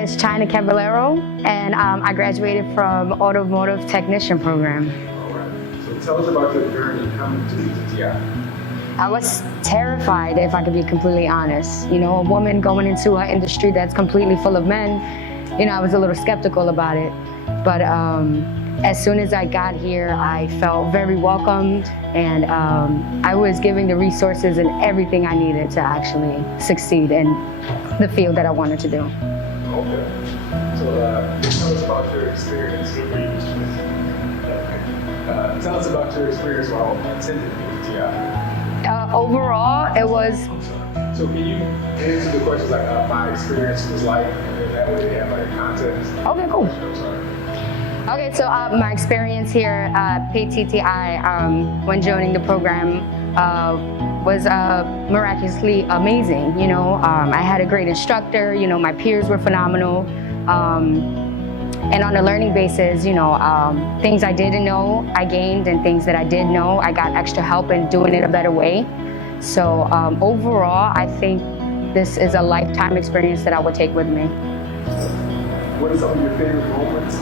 is Chynna Caballera, and I graduated from Automotive Technician Program. All right. So tell us about your journey coming to PTTI. I was terrified, if I could be completely honest. You know, a woman going into an industry that's completely full of men, you know, I was a little skeptical about it. But as soon as I got here, I felt very welcomed, and I was given the resources and everything I needed to actually succeed in the field that I wanted to do. Okay. So tell us about your experience. Tell us about your experience while attending PTTI. Overall, it was... So can you answer the questions like my experience was like, and then that way they have like a context? Okay, cool. I'm sorry. Okay, so my experience here at PTTI when joining the program was miraculously amazing. You know, I had a great instructor. You know, my peers were phenomenal. And on a learning basis, you know, things I didn't know, I gained, and things that I did know, I got extra help in doing it a better way. So overall, I think this is a lifetime experience that I would take with me. What are some of your favorite moments?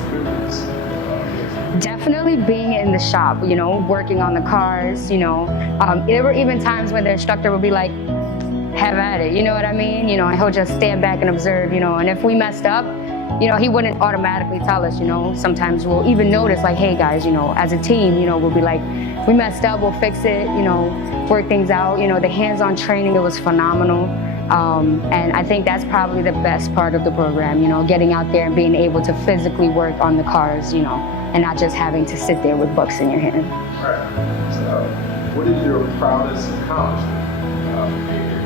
Definitely being in the shop, you know, working on the cars, you know. There were even times when the instructor would be like, have at it, you know what I mean? You know, and he'll just stand back and observe, you know, and if we messed up, you know, he wouldn't automatically tell us, you know. Sometimes we'll even notice like, hey guys, you know, as a team, you know, we'll be like, we messed up, we'll fix it, you know, work things out. You know, the hands-on training, it was phenomenal. And I think that's probably the best part of the program, you know, getting out there and being able to physically work on the cars, you know, and not just having to sit there with books in your hand. All right. So what is your proudest accomplishment being here?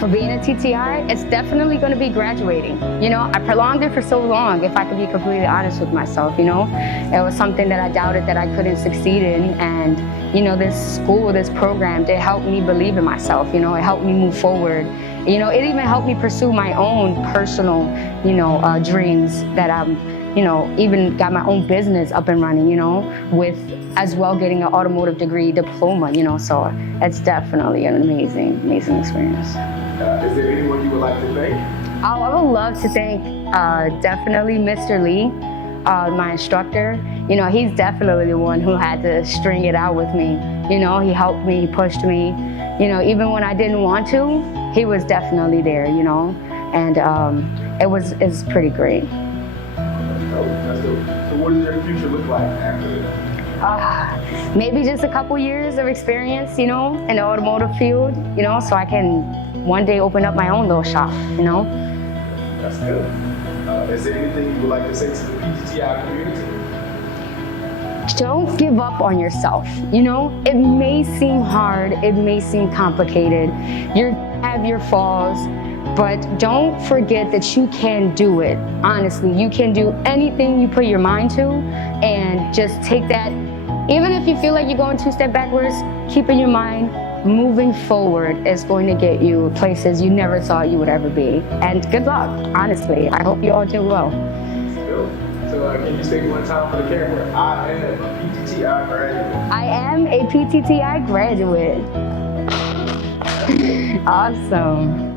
For being a TTI, it's definitely going to be graduating. You know, I prolonged it for so long, if I could be completely honest with myself, you know. It was something that I doubted that I couldn't succeed in, and, you know, this school, this program, it helped me believe in myself, you know, it helped me move forward. You know, it even helped me pursue my own personal, you know, dreams that you know, even got my own business up and running, you know, with as well getting an automotive degree diploma, you know, so it's definitely an amazing, amazing experience. Is there anyone you would like to thank? I would love to thank definitely Mr. Lee, my instructor. You know, he's definitely the one who had to string it out with me. You know, he helped me, he pushed me. You know, even when I didn't want to, he was definitely there, you know, and it's pretty great. So what does your future look like after this? Maybe just a couple years of experience, you know, in the automotive field, you know, so I can one day open up my own little shop, you know. That's good. Is there anything you would like to say to the PTTI community? Don't give up on yourself, you know. It may seem hard, it may seem complicated. You have your falls, but don't forget that you can do it. Honestly, you can do anything you put your mind to, and just take that. Even if you feel like you're going 2 steps backwards, keep in your mind, moving forward is going to get you places you never thought you would ever be. And good luck, honestly. I hope you all do well. So can you say one time for the camera? I am a PTTI graduate. I am a PTTI graduate. Awesome.